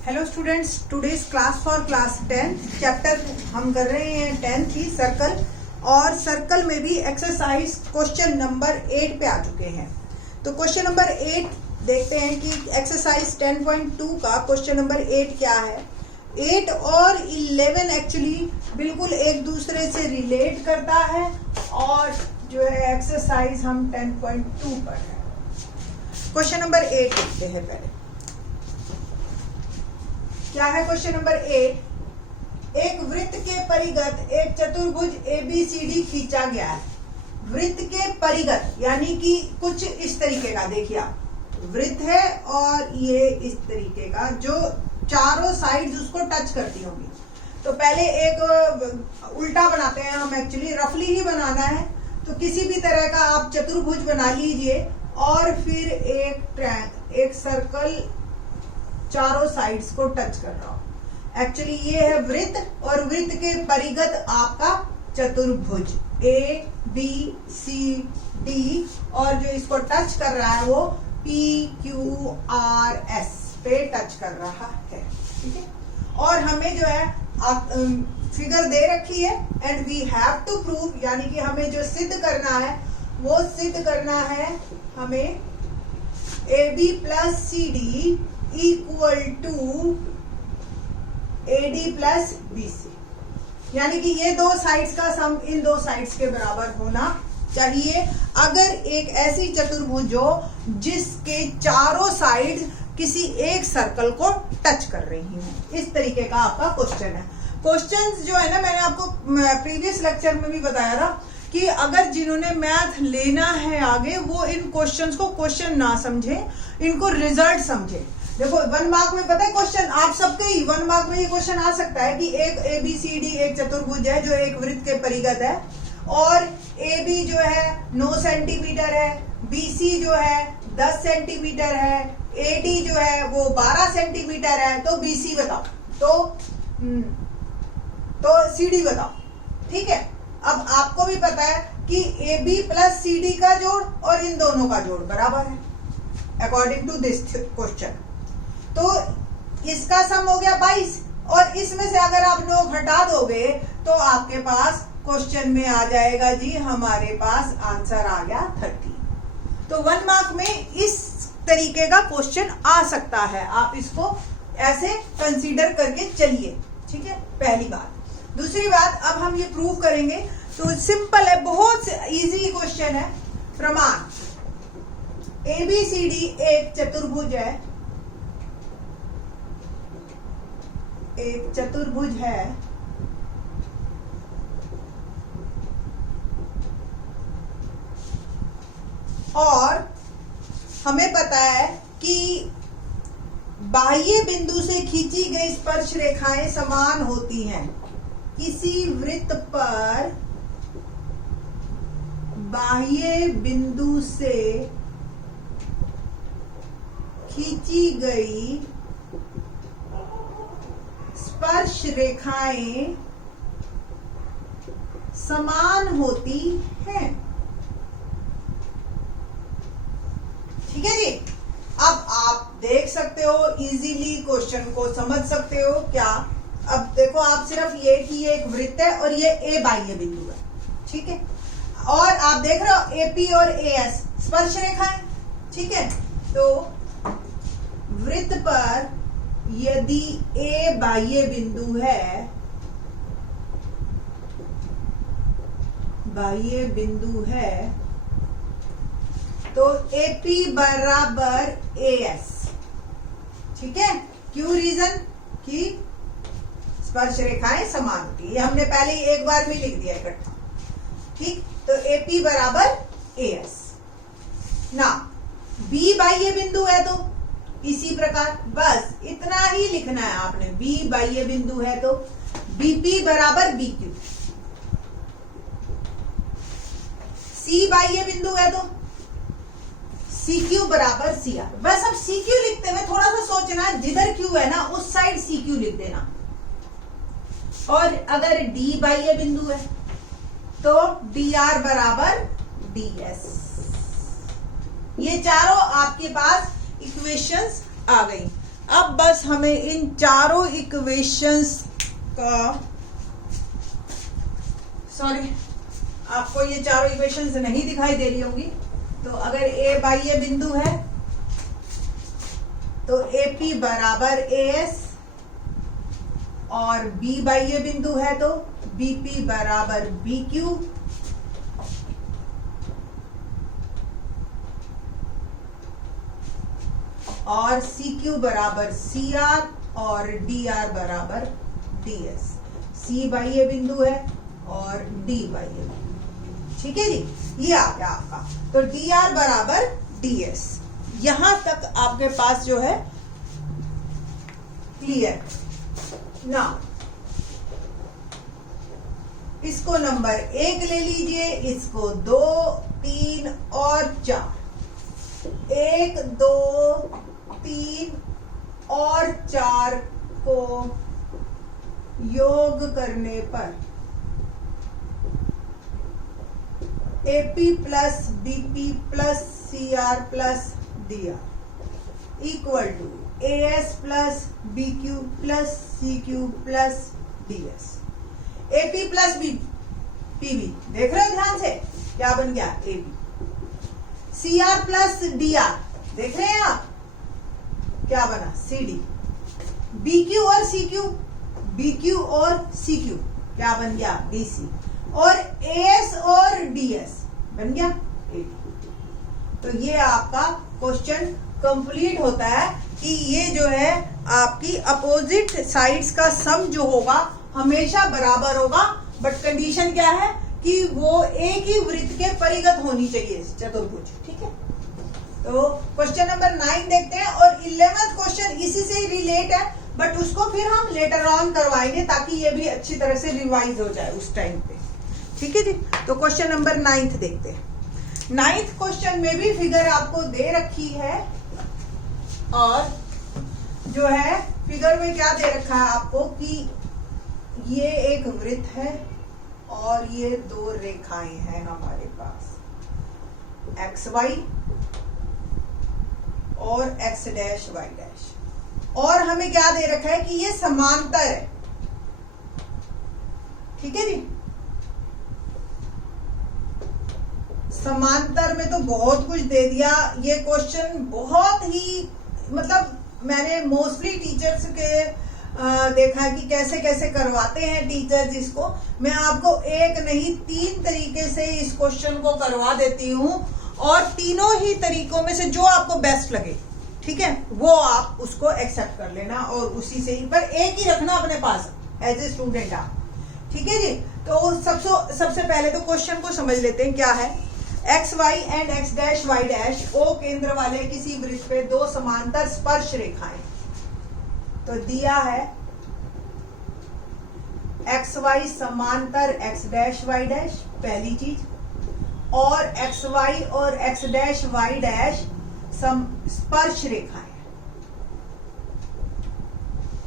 Hello students, today's class for class 10 chapter हम कर रहे हैं 10 की सर्कल, और सर्कल में भी एक्सरसाइज क्वेश्चन नंबर 8 पे आ चुके हैं। तो क्वेश्चन नंबर 8 देखते हैं कि एक्सरसाइज 10.2 का क्वेश्चन नंबर 8 क्या है। 8 और 11 एक्चुअली बिल्कुल एक दूसरे से रिलेट करता है, और जो है एक्सरसाइज हम 10.2 पर है। क्वेश्चन नंबर 8 देखते हैं पहले। क्या है क्वेश्चन नंबर 8? एक वृत्त के परिगत एक चतुर्भुज ABCD खींचा गया है। वृत्त के परिगत यानी कि कुछ इस तरीके का, देखिए आप वृत्त है और ये इस तरीके का, जो चारों साइड्स उसको टच करती होंगी। तो पहले एक उल्टा बनाते हैं हम, एक्चुअली रफली ही बनाना है। तो किसी भी तरह का आप चतुर्भुज बना लीजिए और फिर एक सर्कल चारों साइड्स को टच कर रहा हो। एक्चुअली ये है वृत्त, और वृत्त के परिगत आपका चतुर्भुज ABCD, और जो इसको टच कर रहा है वो PQRS पे टच कर रहा है। ठीक है, और हमें जो है फिगर दे रखी है, and we have to prove, यानी कि हमें जो सिद्ध करना है वो सिद्ध करना है हमें AB plus CD equal to AD plus BC, यानी कि ये दो साइड्स का सम इन दो साइड्स के बराबर होना चाहिए। अगर एक ऐसी चतुर्भुज हो जिसके चारों साइड्स किसी एक सर्कल को टच कर रही हो, इस तरीके का आपका क्वेश्चन है। क्वेश्चंस जो है ना, मैंने आपको प्रीवियस लेक्चर में भी बताया था कि अगर जिन्होंने मैथ लेना है आगे, वो इन क्वेश्चंस को क्वेश्चन ना समझे, इनको रिजल्ट समझे। देखो 1 मार्क में पता है क्वेश्चन आप सबके ही 1 मार्क में ये क्वेश्चन आ सकता है कि एक ABCD एक चतुर्भुज है जो एक वृत्त के परिगत है, और AB जो है 9 सेंटीमीटर है, BC जो है 10 सेंटीमीटर है, AD जो है वो 12 सेंटीमीटर है। तो BC बताओ, तो CD बताओ। ठीक है, अब आपको भी पता है कि AB प्लस CD का जोड़ और इन दोनों का जोड़ बराबर है अकॉर्डिंग टू दिस क्वेश्चन। तो इसका सम हो गया 22, और इसमें से अगर आप 9 घटा दोगे तो आपके पास क्वेश्चन में आ जाएगा जी, हमारे पास आंसर आ गया 30। तो 1 मार्क में इस तरीके का क्वेश्चन आ सकता है, आप इसको ऐसे कंसीडर करके चलिए। ठीक है, पहली बात। दूसरी बात, अब हम ये प्रूव करेंगे। तो सिंपल है, बहुत इजी क्वेश्चन है। प्रमाण ABCD एक चतुर्भुज है, एक चतुर्भुज है, और हमें पता है कि बाह्य बिंदु से खींची गई स्पर्श रेखाएं समान होती हैं। किसी वृत्त पर बाह्य बिंदु से खींची गई स्पर्श रेखाएं समान होती हैं। ठीक है जी। अब आप देख सकते हो, इजीली क्वेश्चन को समझ सकते हो क्या। अब देखो आप सिर्फ ये कि ये एक वृत्त है और ये A बाह्य बिंदु है। ठीक है, और आप देख रहे हो AP और AS स्पर्श रेखाएं। ठीक है, तो वृत्त पर यदि A बाह्य बिंदु है, बाह्य बिंदु है, तो AP बराबर AS। ठीक है, क्यों? रीजन कि स्पर्श रेखाएं समान होती है। ये हमने पहले ही एक बार में लिख दिया इकट्ठा। ठीक, तो AP बराबर AS ना। B बाह्य बिंदु है तो इसी प्रकार, बस इतना ही लिखना है आपने। B बाह्य बिंदु है तो BP बराबर BQ। C बाह्य बिंदु है तो CQ बराबर CR। बस अब CQ लिखते हुए थोड़ा सा सोचना, जिधर Q है ना उस साइड CQ लिख देना। और अगर D बाह्य बिंदु है तो DR बराबर DS। ये चारों आपके पास इक्वेशंस आ गई। अब बस हमें इन चारों इक्वेशंस का, सॉरी आपको ये चारों इक्वेशंस नहीं दिखाई दे रही होंगी, तो अगर ए बाह्य बिंदु है तो AP बराबर AS, और B बाह्य बिंदु है तो BP बराबर BQ, और CQ बराबर CR, और DR बराबर DS। C बाह्य बिंदु है और D बाह्य बिंदु। ठीक है जी, ये आ गया आपका। तो DR बराबर DS, यहां तक आपके पास जो है क्लियर ना। इसको नंबर 1 ले लीजिए, इसको 2, 3 और 4। 1, 2, 3 और 4 को योग करने पर AP plus BP plus CR plus DR equal to AS plus BQ plus CQ plus DS। AP plus PB देख रहे हो ध्यान से, क्या बन गया AB। CR प्लस DR देख रहे हैं आप, क्या बना CD। BQ और CQ, BQ और CQ क्या बन गया BC, और AS और DS बन गया AB। तो ये आपका क्वेश्चन कंप्लीट होता है कि ये जो है आपकी अपोजिट साइड्स का सम जो होगा हमेशा बराबर होगा, बट कंडीशन क्या है कि वो एक ही वृत्त के परिगत होनी चाहिए चतुर्भुज। ठीक है, तो क्वेश्चन नंबर 9 देखते हैं, और 11th क्वेश्चन इसी से ही रिलेट है, बट उसको फिर हम लेटर ऑन करवाएंगे ताकि ये भी अच्छी तरह से रिवाइज हो जाए उस टाइम पे। ठीक है जी, तो क्वेश्चन नंबर 9 देखते हैं। 9th क्वेश्चन में भी फिगर आपको दे रखी है, और जो है फिगर में क्या दे रखा है आपको कि ये एक वृत्त है और ये 2 रेखाएं हैं हमारे पास, XY और X डैश Y डैश, और हमें क्या दे रखा है कि ये समांतर है। ठीक है जी, समांतर में तो बहुत कुछ दे दिया। ये क्वेश्चन बहुत ही, मतलब मैंने मोस्टली टीचर्स के देखा है कि कैसे कैसे करवाते हैं टीचर्स इसको। मैं आपको एक नहीं 3 तरीके से इस क्वेश्चन को करवा देती हूँ, और तीनों ही तरीकों में से जो आपको बेस्ट लगे, ठीक है, वो आप उसको एक्सेप्ट कर लेना और उसी से ही, पर एक ही रखना अपने पास एज ए स्टूडेंट आप। ठीक है जी, तो सबसे पहले तो क्वेश्चन को समझ लेते हैं क्या है। XY and X dash Y dash O केंद्र वाले किसी वृत्त पे 2 समांतर स्पर्श रेखाएं, तो दिया है XY समांतर X डैश Y डैश, पहली चीज, और XY और X डैश Y डैश स्पर्श रेखाएं।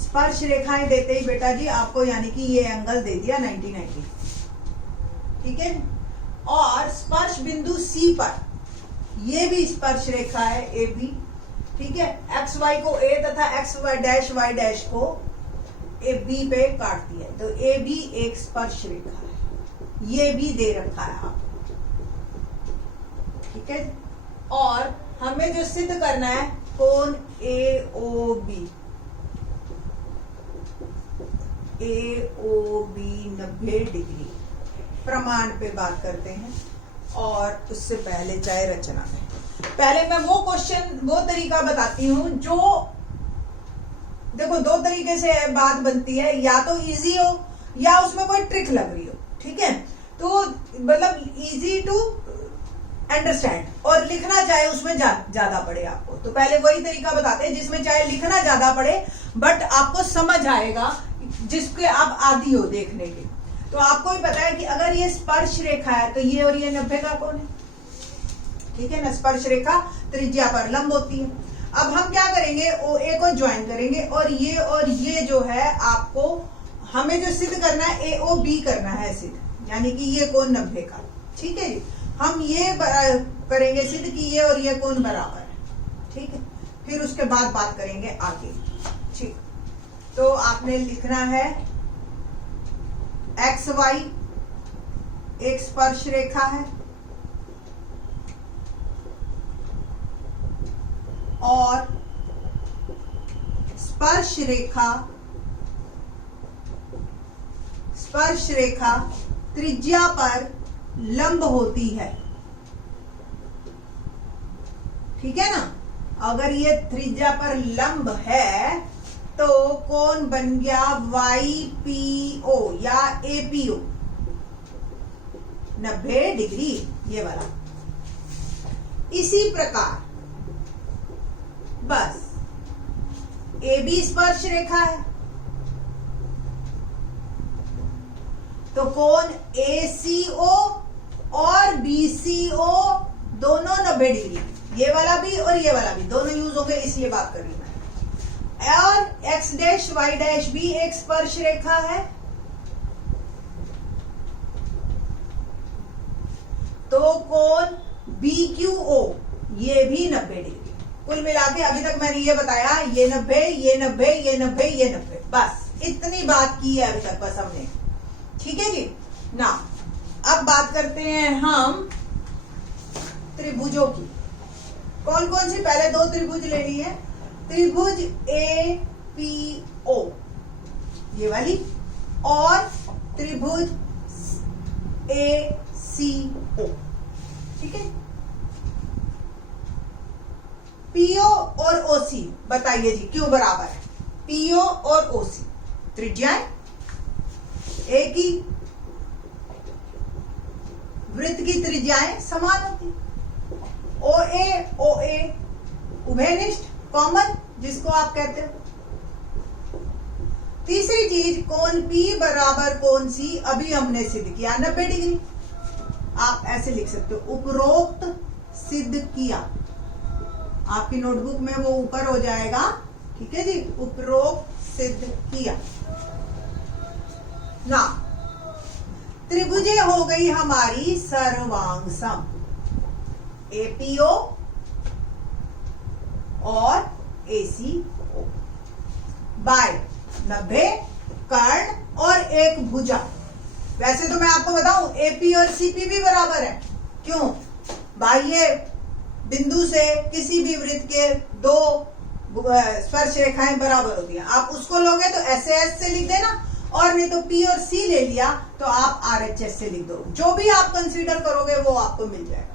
स्पर्श रेखाएं देते ही बेटा जी आपको यानी कि ये एंगल दे दिया 90-90। ठीक है, और स्पर्श बिंदु C पर ये भी स्पर्श रेखा है AB। ठीक है, XY को A तथा X डैश Y डैश को B पे काटती है, तो AB एक स्पर्श रेखा है, ये भी दे रखा है आपको। ठीक है, और हमें जो सिद्ध करना है कोण AOB 90 डिग्री, प्रमाण पे बात करते हैं, और उससे पहले चाहे रचना में पहले मैं वो क्वेश्चन, वो तरीका बताती हूँ जो, देखो 2 तरीके से बात बनती है, या तो इजी हो या उसमें कोई ट्रिक लग रही हो। ठीक है, तो मतलब इजी टू अंडरस्टैंड, और लिखना चाहे उसमें ज्यादा पड़े आपको, तो पहले वही तरीका बताते हैं जिसमें चाहे लिखना ज्यादा पड़े बट आपको समझ आएगा, जिसके आप आदी हो देखने के। तो आपको भी पता है कि अगर ये स्पर्श रेखा है तो ये और ये 90 का कोण है। ठीक है ना, स्पर्श रेखा त्रिज्या पर लंब होती है। अब हम क्या करेंगे, OA को ज्वाइन करेंगे, और ये जो है आपको हमें जो सिद्ध करना है AOB करना है सिद्ध, यानी कि ये कोण 90 का। ठीक है जी, हम ये करेंगे सिद्ध कि ये और ये कोण बराबर है। ठीक है, फिर उसके बाद बात करेंगे आगे। ठीक, तो आपने लिखना है एक्स वाई एक स्पर्श रेखा है और स्पर्श रेखा त्रिज्या पर लंब होती है। ठीक है ना, अगर ये त्रिज्या पर लंब है तो कौन बन गया YPO या APO 90 डिग्री, ये वाला। इसी प्रकार बस AB स्पर्श रेखा है तो कौन ACO और BCO दोनों 90 डिग्री, ये वाला भी और ये वाला भी दोनों यूज हो गए, इसलिए बात कर रही हूं मैं। और X डैश Y डैश भी एक स्पर्श रेखा है तो कौन BQO, ये भी 90 डिग्री। कुल मिला के अभी तक मैंने ये बताया, ये 90, ये 90, ये 90, ये 90, बस इतनी बात की है अभी तक बस हमने। ठीक है जी ना। अब बात करते हैं हम त्रिभुजों की। कौन कौन सी, पहले दो त्रिभुज लेनी है, त्रिभुज APO ये वाली और त्रिभुज ACO। ठीक है, PO और OC बताइए जी क्यों बराबर है। PO और OC त्रिज्याएं एक ही, वृत्त की त्रिज्याएं समान होती। OA उभयनिष्ठ कॉमन जिसको आप कहते हो। तीसरी चीज कोण P बराबर कोण C, अभी हमने सिद्ध किया 90 डिग्री। आप ऐसे लिख सकते हो, उपरोक्त सिद्ध किया। आपकी नोटबुक में वो ऊपर हो जाएगा। ठीक है जी, उपरोक्त सिद्ध किया ना। त्रिभुजें हो गई हमारी सर्वांग सम, APO और ACO बाय 90 कर्ण और एक भुजा। वैसे तो मैं आपको बताऊं AP और CP भी बराबर है। क्यों? बाह्य बिंदु से किसी भी वृत्त के दो स्पर्श रेखाएं बराबर होती हैं। आप उसको लोगे तो SAS से लिख देना, और नहीं तो P और C ले लिया तो आप RHS से लिख दो। जो भी आप कंसीडर करोगे वो आपको मिल जाएगा।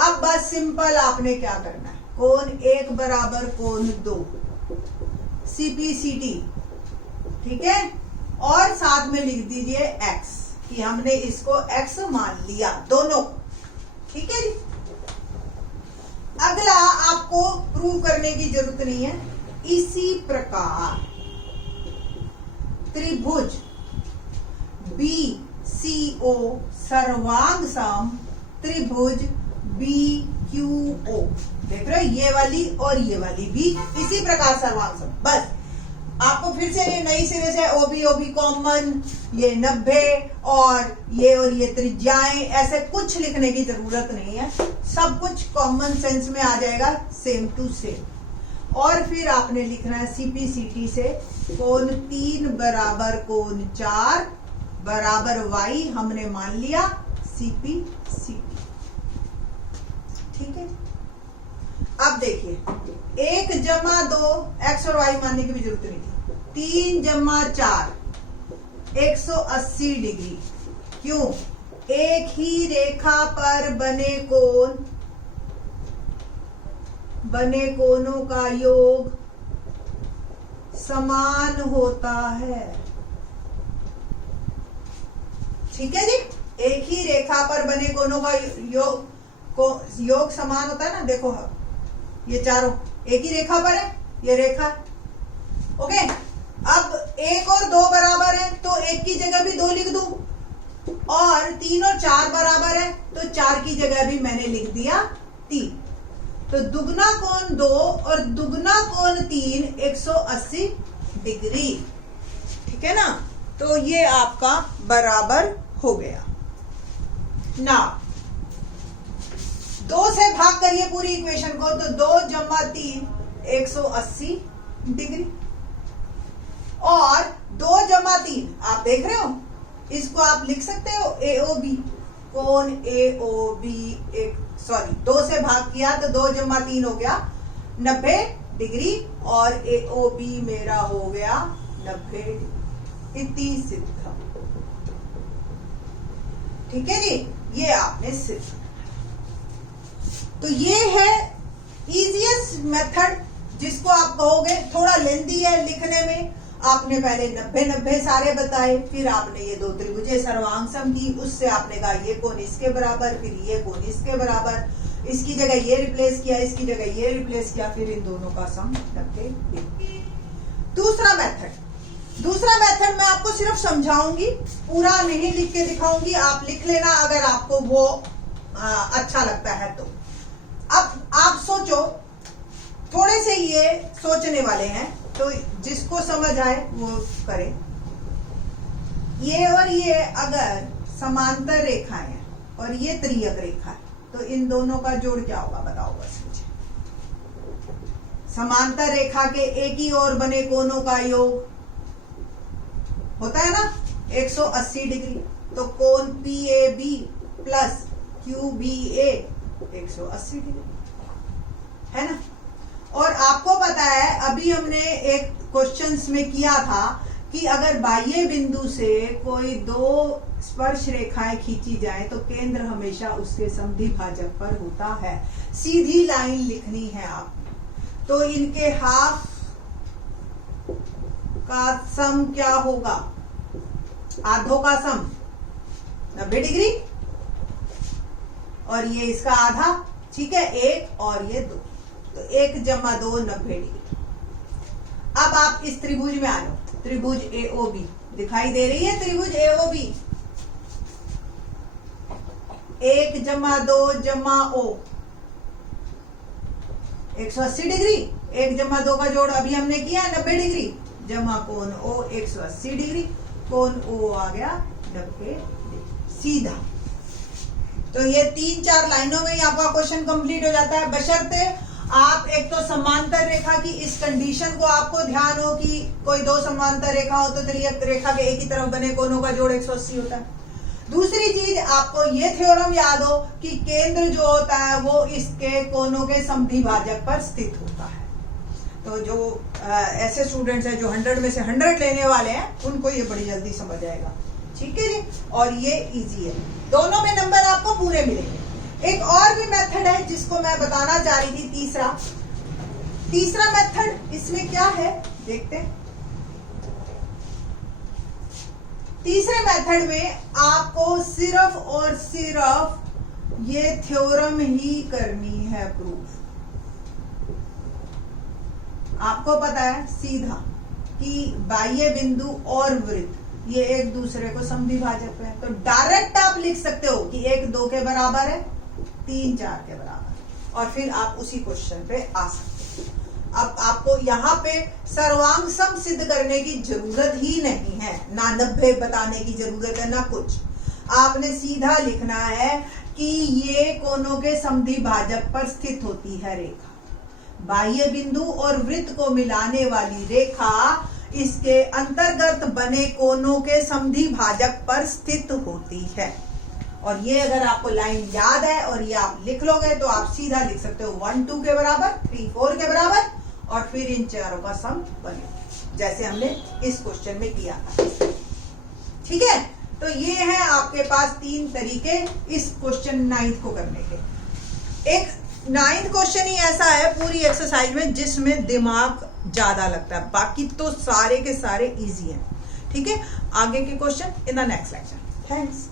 अब बस सिंपल आपने क्या करना है, कोण 1 बराबर कोण 2 CPCT। ठीक है, और साथ में लिख दीजिए X कि हमने इसको X मान लिया दोनों। ठीक है जी, अगला आपको प्रूव करने की जरूरत नहीं है। इसी प्रकार त्रिभुज BCO सर्वांग सम त्रिभुज BQO, देख रहे हो, ये वाली और ये वाली भी इसी प्रकार सर्वांग सम। बस आपको फिर से ये नई सिरे से OB कॉमन, ये 90 और ये त्रिज्याएं, ऐसे कुछ लिखने की जरूरत नहीं है। सब कुछ कॉमन सेंस में आ जाएगा, सेम टू सेम। और फिर आपने लिखना है CPCT से कोण 3 बराबर कोण 4 बराबर Y हमने मान लिया CPCT। ठीक है, अब देखिए 1 जमा 2 X और Y मानने की भी जरूरत नहीं थी। 3 जमा 4 180 डिग्री। क्यों? एक ही रेखा पर बने कोणों का योग समान होता है। ठीक है जी, एक ही रेखा पर बने कोणों का योग समान होता है ना। देखो ये चारों एक ही रेखा पर है, ये रेखा। ओके, अब 1 और 2 बराबर है तो 1 की जगह भी 2 लिख दूं, और 3 और 4 बराबर है तो 4 की जगह भी मैंने लिख दिया 3। तो दुगना कोण 2 और दुगना कोण 3 180 डिग्री। ठीक है ना, तो ये आपका बराबर हो गया ना। 2 से भाग करिए पूरी इक्वेशन को, तो 2 जमा 3 180 डिग्री। और 2 जमा 3 आप देख रहे हो, इसको आप लिख सकते हो AOB, कोण AOB 2 से भाग किया तो 2 जमा 3 हो गया 90 डिग्री और AOB मेरा हो गया 90 डिग्री। इतनी सिद्ध। ठीक है जी, ये आपने सिद्ध। तो ये है इजीएस्ट मेथड, जिसको आप कहोगे थोड़ा लेंदी है लिखने में। आपने पहले 90 सारे बताए, फिर आपने ये 2 त्रिभुजें सर्वांग की, उससे आपने कहा ये कोण इसके बराबर, फिर ये कोण इसके बराबर, इसकी जगह ये रिप्लेस किया, इसकी जगह ये रिप्लेस किया, फिर इन दोनों का सम 90 डिग्री। दूसरा मेथड मैं आपको सिर्फ समझाऊंगी, पूरा नहीं लिख के दिखाऊंगी, आप लिख लेना अगर आपको वो अच्छा लगता है तो। अब आप सोचो, थोड़े से ये सोचने वाले हैं, तो जिसको समझ आए वो करे। ये और ये अगर समांतर रेखाएं हैं और ये त्रियक रेखा है, तो इन दोनों का जोड़ क्या होगा बताओ बस मुझे। समांतर रेखा के एक ही ओर बने कोणों का योग होता है ना 180 डिग्री। तो कोण PAB प्लस QBA 180 डिग्री है ना। और आपको पता है अभी हमने एक क्वेश्चंस में किया था कि अगर बाह्य बिंदु से कोई 2 स्पर्श रेखाएं खींची जाए तो केंद्र हमेशा उसके समद्वि भाजक पर होता है। सीधी लाइन लिखनी है आप, तो इनके हाफ का सम क्या होगा, आधों का सम 90 डिग्री और ये इसका आधा, ठीक है 1 और ये 2, तो 1 जमा 2 90 डिग्री। अब आप इस त्रिभुज में आ लो, त्रिभुज AOB दिखाई दे रही है, त्रिभुज AOB 1 जमा 2 जमा O 180 डिग्री, 1 जमा 2 का जोड़ अभी हमने किया 90 डिग्री, जमा कोण O 180 डिग्री, कोण O आ गया 90 डिग्री सीधा। तो ये 3-4 लाइनों में ही आपका क्वेश्चन कंप्लीट हो जाता है, बशर्ते आप एक तो समांतर रेखा की इस कंडीशन को आपको ध्यान हो कि कोई 2 समांतर रेखा हो तो त्रियक रेखा के एक ही तरफ बने कोणों का जोड़ 180 होता है। दूसरी चीज आपको ये थ्योरम याद हो कि केंद्र जो होता है वो इसके कोणों के समद्वि भाजक पर स्थित होता है। तो जो ऐसे स्टूडेंट्स हैं जो 100 में से 100 लेने वाले हैं उनको ये बड़ी जल्दी समझ आएगा। ठीक है जी, और ये इजी है, दोनों में नंबर आपको पूरे मिलेंगे। एक और भी मेथड है जिसको मैं बताना चाह रही थी, तीसरा मेथड। इसमें क्या है देखते हैं। तीसरे मेथड में आपको सिर्फ और सिर्फ ये थ्योरम ही करनी है प्रूफ। आपको पता है सीधा कि बाह्य बिंदु और वृत्त ये एक दूसरे को समद्वि भाजक है, तो डायरेक्ट आप लिख सकते हो कि 1 2 के बराबर है, 3 4 के बराबर, और फिर आप उसी क्वेश्चन पे आ सकते हो। अब आपको यहाँ पे सर्वांग सम सिद्ध करने की जरूरत ही नहीं है, ना 90 बताने की जरूरत है ना कुछ। आपने सीधा लिखना है कि ये कोणों के समद्वि भाजक पर स्थित होती है रेखा। बाह्य बिंदु और वृत्त को मिलाने वाली रेखा इसके अंतर्गत बने कोणों के समद्वि भाजक पर स्थित होती है। और ये अगर आपको लाइन याद है और ये आप लिख लोगे तो आप सीधा लिख सकते हो 1 2 के बराबर, 3 4 के बराबर, और फिर इन चारों का सम बने, जैसे हमने इस क्वेश्चन में किया था। ठीक है, तो ये है आपके पास 3 तरीके इस क्वेश्चन 9th को करने के। एक 9th क्वेश्चन ही ऐसा है पूरी एक्सरसाइज में जिसमें दिमाग ज्यादा लगता है, बाकी तो सारे के सारे इजी हैं। ठीक है, आगे के question in the next lecture. Thanks.